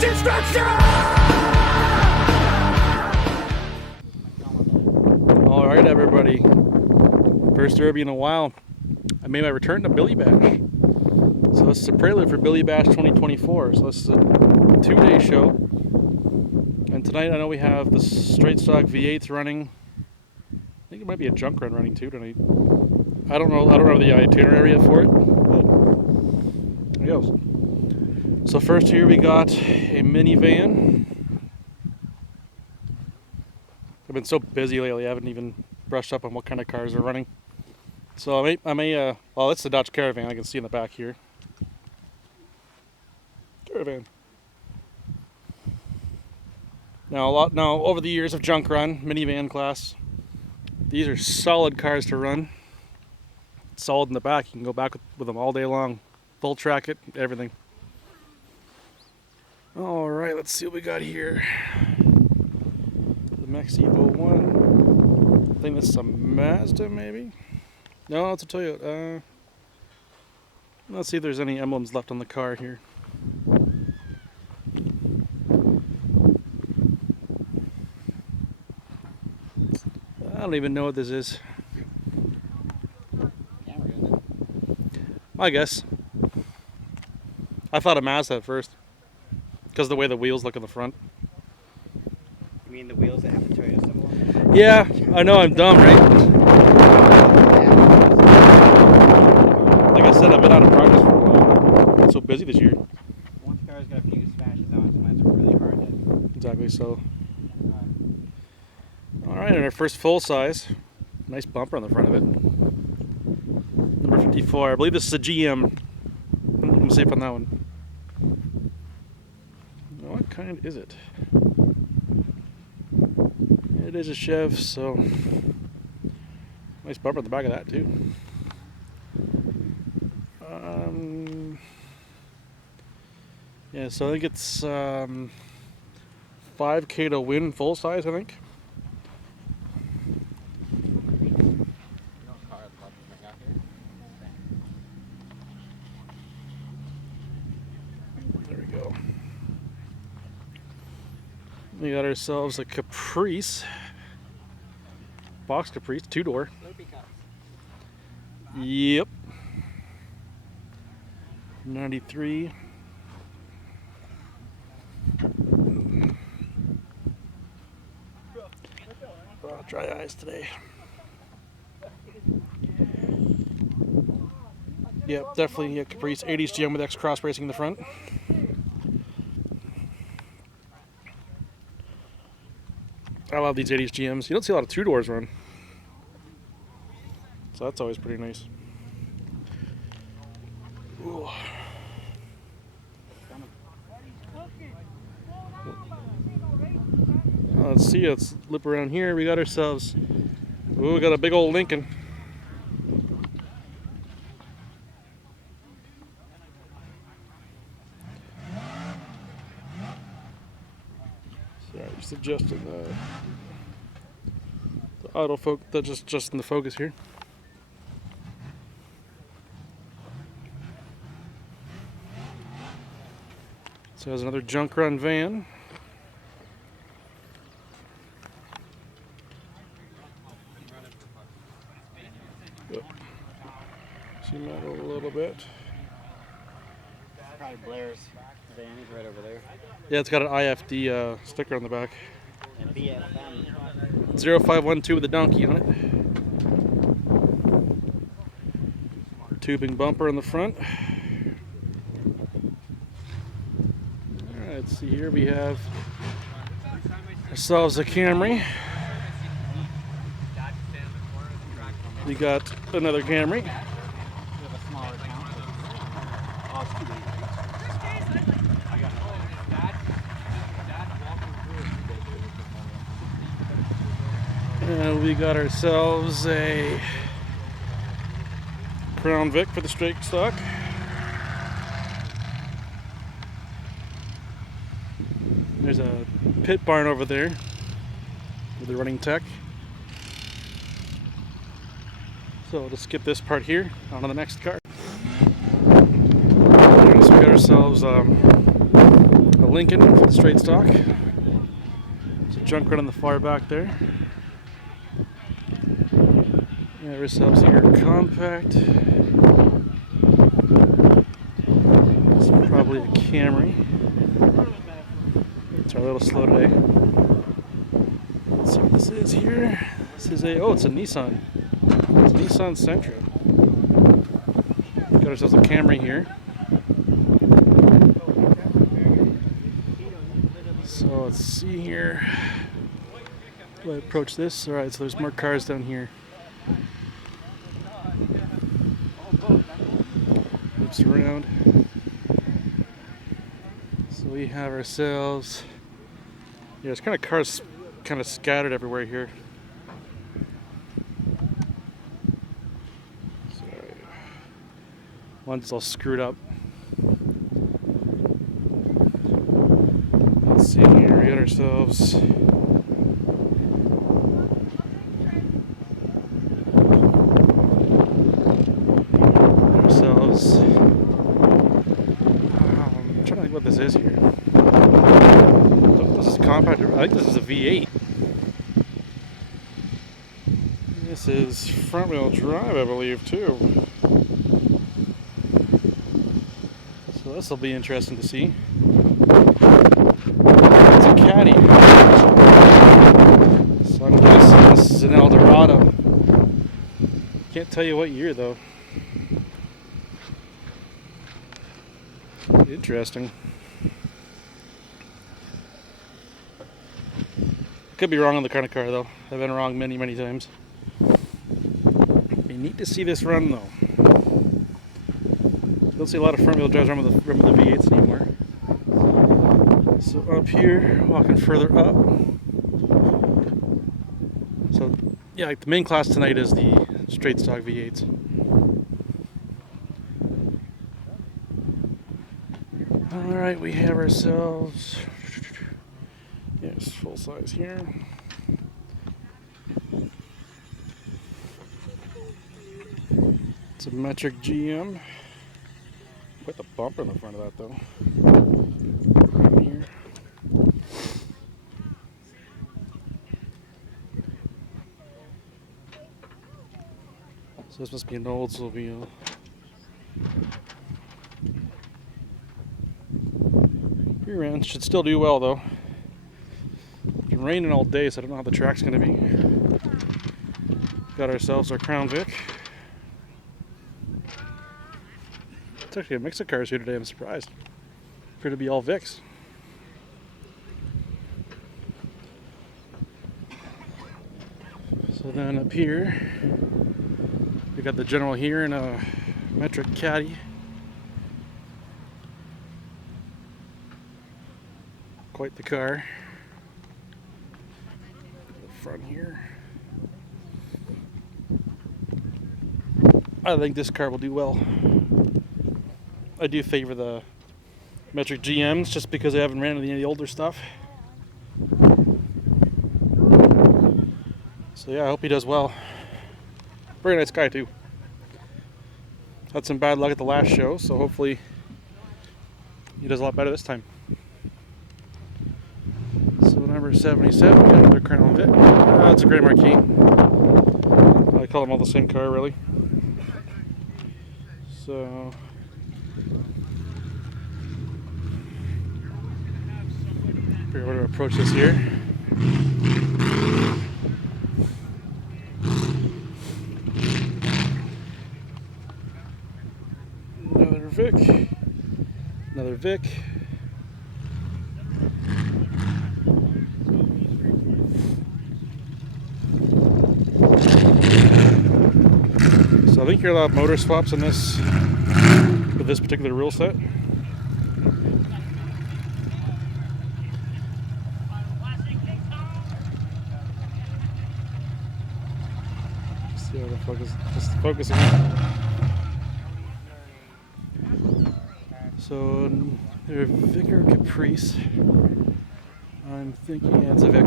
Destruction! Alright everybody, first derby in a while. I made my return to Billy Bash. So this is a prelude for Billy Bash 2024. So this is a 2-day show. And tonight I know we have the straight stock V8s running. I think it might be a junk run running too tonight. I don't know the itinerary for it, but there goes. So first here we got a minivan. I've been so busy lately, I haven't even brushed up on what kind of cars are running. So I may well, it's the Dodge Caravan I can see in the back here. Caravan. Now over the years of junk run, minivan class, these are solid cars to run. Solid in the back, you can go back with them all day long. Full track it, everything. Alright, let's see what we got here. The Maxi 01. I think this is a Mazda maybe? No, it's a Toyota. Let's see if there's any emblems left on the car here. I don't even know what this is. I guess. I thought a Mazda at first. Because of the way the wheels look in the front. You mean the wheels that have the Toyota symbol on them? Yeah, I know I'm dumb, right? Like I said, I've been out of practice for a while. I've been so busy this year. Once the car's got a few smashes on it, sometimes it's really hard to... Exactly, so. Alright, and our first full size. Nice bumper on the front of it. Number 54. I believe this is a GM. I'm safe on that one. What kind is it? It is a Chev, so nice bumper on the back of that too. Yeah, so I think it's 5K to win full size, I think. There we go. We got ourselves a Caprice. Box Caprice, 2-door. Yep. 93. Oh, dry eyes today. Yep, definitely a Caprice 80s GM with X cross bracing in the front. I love these 80s GMs. You don't see a lot of 2-doors run. So that's always pretty nice. Ooh. Let's see, let's loop around here. We got ourselves, ooh, we got a big old Lincoln. Sorry, just adjusting the autofocus, that's just in the focus here. So there's another junk run van. Zoom out a little bit. Probably Blair's van is right over there. Yeah, it's got an IFD sticker on the back. And BFM. 0512 with a donkey on it. Tubing bumper in the front. Alright, let's see here. We have ourselves a Camry. We got another Camry. And we got ourselves a Crown Vic for the straight stock. There's a pit barn over there with the running tech. So we'll just skip this part here, on to the next car. So we got ourselves a Lincoln for the straight stock. There's a junk right on the far back there. We have ourselves here compact. It's probably a Camry. It's a little slow today. Let's see what this is here. This is it's a Nissan. It's a Nissan Sentra. Got ourselves a Camry here. So let's see here. Do I approach this? Alright, so there's more cars down here. Loops around. So we have ourselves. Yeah, there's kind of cars kind of scattered everywhere here. Sorry. One's all screwed up. Let's see here, we got ourselves. I'm trying to think what this is here. This is compact. I think this is a V8. This is front wheel drive, I believe, too. So this will be interesting to see. It's a Caddy. So I'm guessing this is an Eldorado. Can't tell you what year though. Interesting. Could be wrong on the kind of car though. I've been wrong many, many times. Be neat to see this run though. Don't see a lot of front wheel drives run with the V8s anymore. So up here, walking further up. So yeah, like the main class tonight is the straight stock V8s. Alright, we have ourselves, yes, full size here. It's a metric GM. Quite the bumper in the front of that though. Right here. So this must be an Oldsmobile. Rear end should still do well though. It's been raining all day, so I don't know how the track's going to be. Got ourselves our Crown Vic. It's actually a mix of cars here today, I'm surprised. Appear to be all Vics. So then up here, we got the General here in a metric Caddy. Quite the car. The front here. I think this car will do well. I do favor the metric GMs just because I haven't ran any of the older stuff. So yeah, I hope he does well. Very nice guy too. Had some bad luck at the last show, so hopefully he does a lot better this time. So number 77, got another Crown Vic. That's a Grey Marquis. I call them all the same car, really. So figure out how to approach this here. Another Vic. Another Vic. So I think you're allowed motor swaps in this with this particular rule set. See how the focus just focusing. So they're Vic or Caprice. I'm thinking it's a Vic.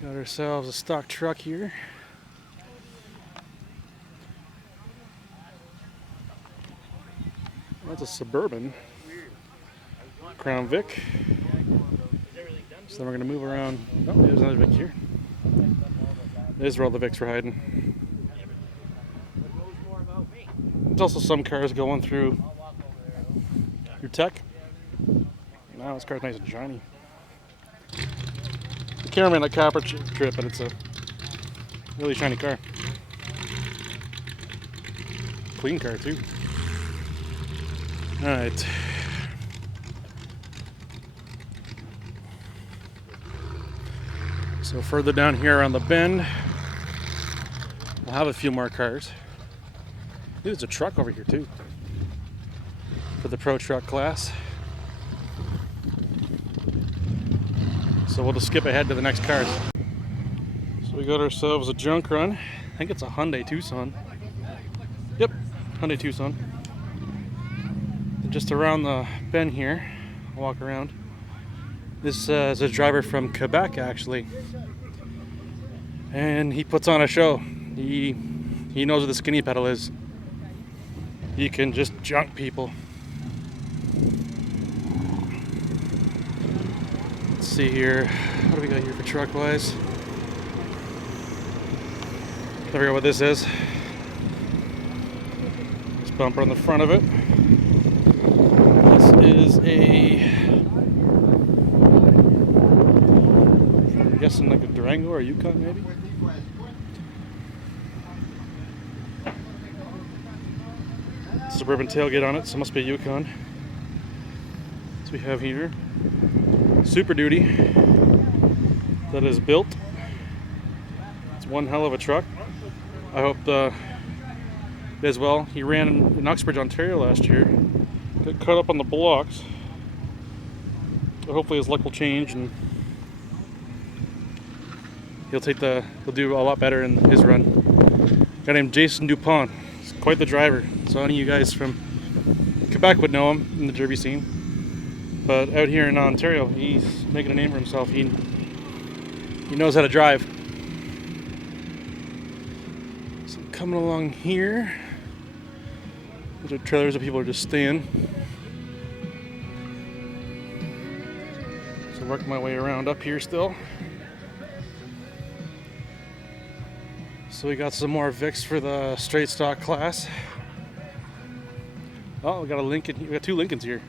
Got ourselves a stock truck here. That's a Suburban Crown Vic. So then we're going to move around. Oh, there's another Vic here. There's where all the Vics were hiding. There's also some cars going through tech. Now this car's nice and shiny. The cameraman at Copper trip, but it's a really shiny car. Clean car too. Alright. So further down here on the bend, we'll have a few more cars. There's a truck over here too for the Pro Truck class. So we'll just skip ahead to the next cars. So we got ourselves a junk run. I think it's a Hyundai Tucson. Yep, Hyundai Tucson. And just around the bend here, I'll walk around. This is a driver from Quebec actually. And he puts on a show. He knows what the skinny pedal is. He can just junk people. Let's see here. What do we got here for truck wise? I forget what this is. This bumper on the front of it. This is I'm guessing like a Durango or a Yukon maybe. Suburban tailgate on it, so it must be a Yukon. So we have here Super Duty that is built. It's one hell of a truck. I hope it does well. He ran in Uxbridge, Ontario last year. Got caught up on the blocks. But hopefully his luck will change and he'll do a lot better in his run. A guy named Jason Dupont. He's quite the driver. So any of you guys from Quebec would know him in the derby scene. But out here in Ontario, he's making a name for himself. He knows how to drive. So coming along here, those are trailers that people are just staying. So working my way around up here still. So we got some more Vics for the straight stock class. Oh, we got a Lincoln. We got two Lincolns here.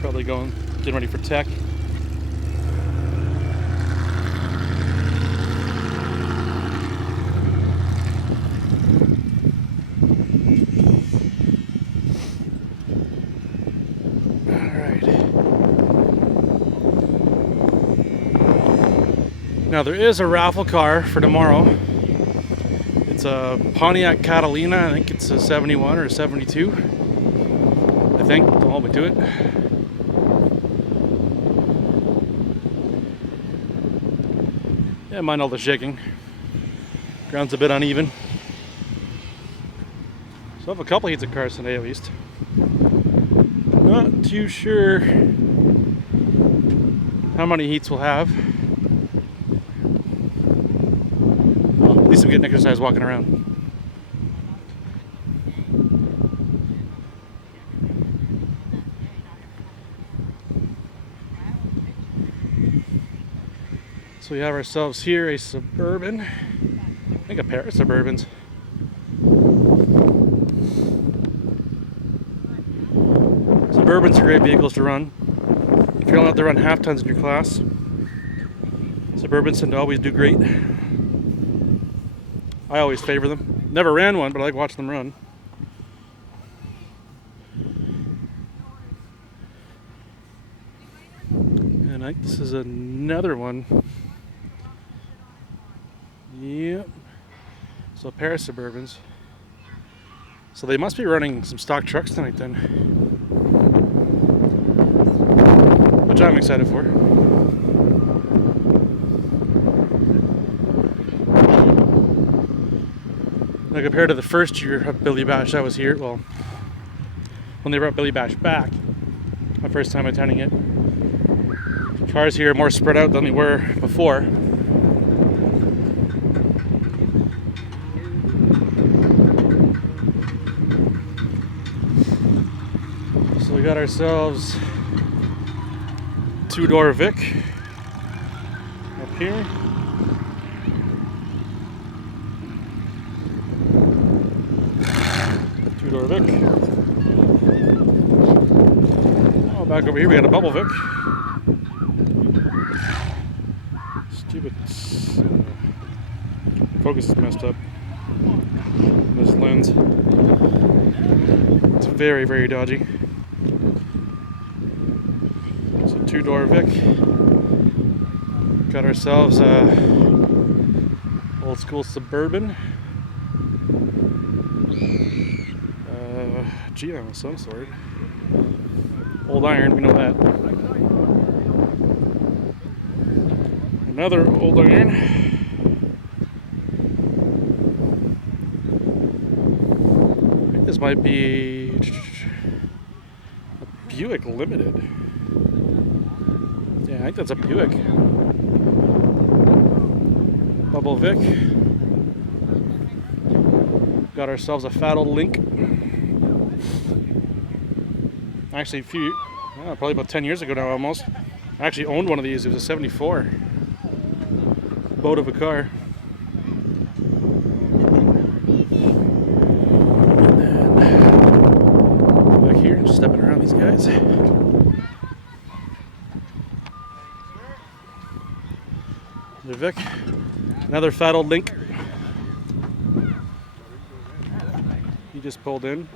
Probably getting ready for tech. Now there is a raffle car for tomorrow. It's a Pontiac Catalina. I think it's a 71 or a 72. I think. Don't hold me to it. Yeah, mind all the shaking. Ground's a bit uneven. So I have a couple heats of cars today at least. Not too sure how many heats we'll have. At least I'm getting exercise walking around. So we have ourselves here a Suburban. I think a pair of Suburbans. Suburbans are great vehicles to run. If you're allowed to run half tons in your class, Suburbans tend to always do great. I always favor them. Never ran one, but I like watching them run. And I think this is another one. Yep. So a pair of Suburbans. So they must be running some stock trucks tonight then. Which I'm excited for. Now compared to the first year of Billy Bash I was here, well, when they brought Billy Bash back. My first time attending it. Cars here are more spread out than they were before. So we got ourselves two-door Vic up here. Two-door Vic. Oh, back over here we got a bubble Vic. Stupid focus is messed up. This lens. It's very, very dodgy. So two-door Vic. Got ourselves a old school Suburban. Geo of some sort. Old iron, we know that. Another old iron. I think this might be a Buick Limited. Yeah, I think that's a Buick. Bubble Vic. Got ourselves a fat old Link. Actually, probably about 10 years ago now almost. I actually owned one of these. It was a 74. Boat of a car. And then back here, just stepping around these guys. Another Vic. Another fat old Link. He just pulled in.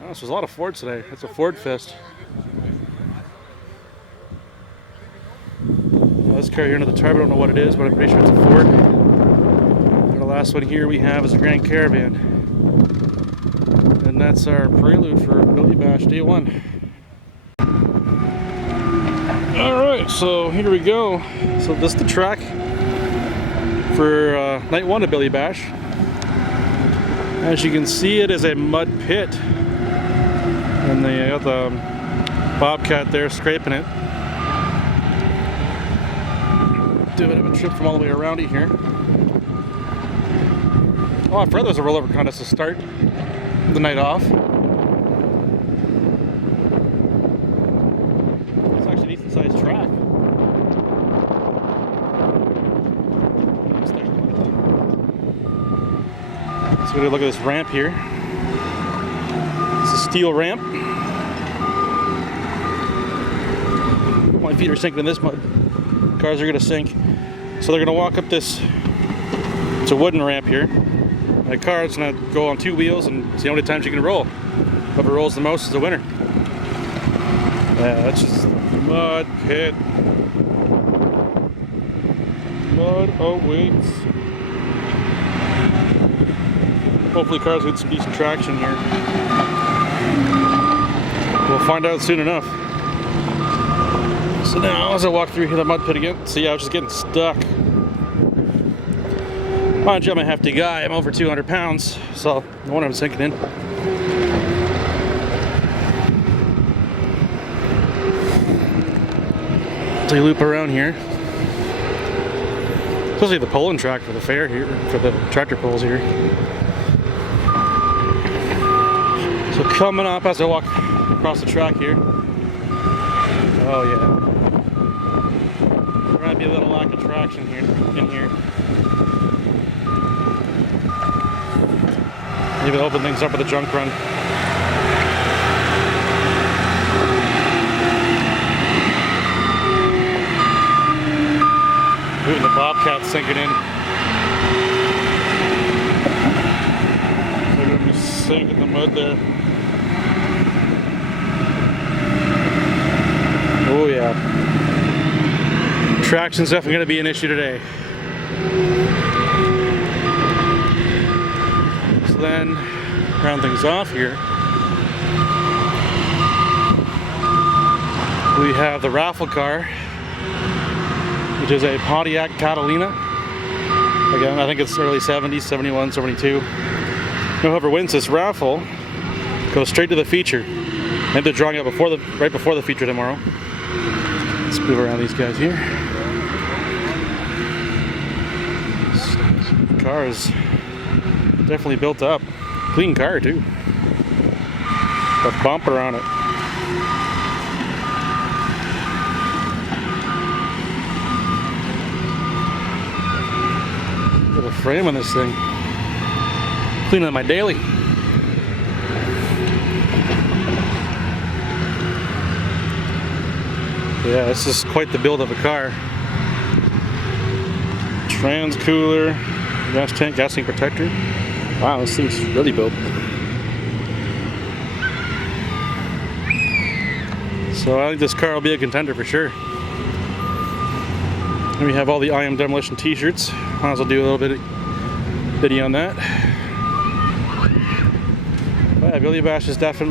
Oh, so there's a lot of Fords today. It's a Ford fest. This car here under the tarp, I don't know what it is, but I'm pretty sure it's a Ford. And the last one here we have is a Grand Caravan. And that's our Prelude for Billy Bash Day 1. Alright, so here we go. So this is the track for night 1 of Billy Bash. As you can see, it is a mud pit. And they got the Bobcat there scraping it. Do a bit of a trip from all the way around it here. Oh, I forgot there's a rollover contest to start the night off. It's actually a decent sized track. So we're gonna look at this ramp here. It's a steel ramp. My feet are sinking in this mud. Cars are gonna sink. So they're gonna walk up this, it's a wooden ramp here. My car's gonna go on 2 wheels and see how many times you can roll. Whoever rolls the most is the winner. Yeah, that's just mud pit. Mud awaits. Hopefully cars get some decent traction here. We'll find out soon enough. So now, as I walk through the mud pit again, see, I was just getting stuck. Mind you, I'm a hefty guy. I'm over 200 pounds, so no wonder I'm sinking in. So you loop around here. Especially the pulling track for the fair here, for the tractor pulls here. So coming up as I walk across the track here. Oh yeah. There might be a little lack of traction here in here. Maybe they'll open things up with a junk run. Ooh, the Bobcat's sinking in. They're gonna be sinking in the mud there. Oh yeah. Traction's definitely gonna be an issue today. So then, round things off here, we have the raffle car, which is a Pontiac Catalina. Again, I think it's early 70s, 71, 72. Whoever wins this raffle Go straight to the feature. And they're drawing it right before the feature tomorrow. Let's move around these guys here. This car is definitely built up. Clean car too. A bumper on it. Look at the frame on this thing. Cleaning my daily. Yeah, this is quite the build of a car. Trans cooler, gas tank, gas tank protector. Wow, this thing's really built. So I think this car will be a contender for sure. And we have all the I Am Demolition t-shirts. Might as well do a little bit of video on that. But yeah, Billy Bash is definitely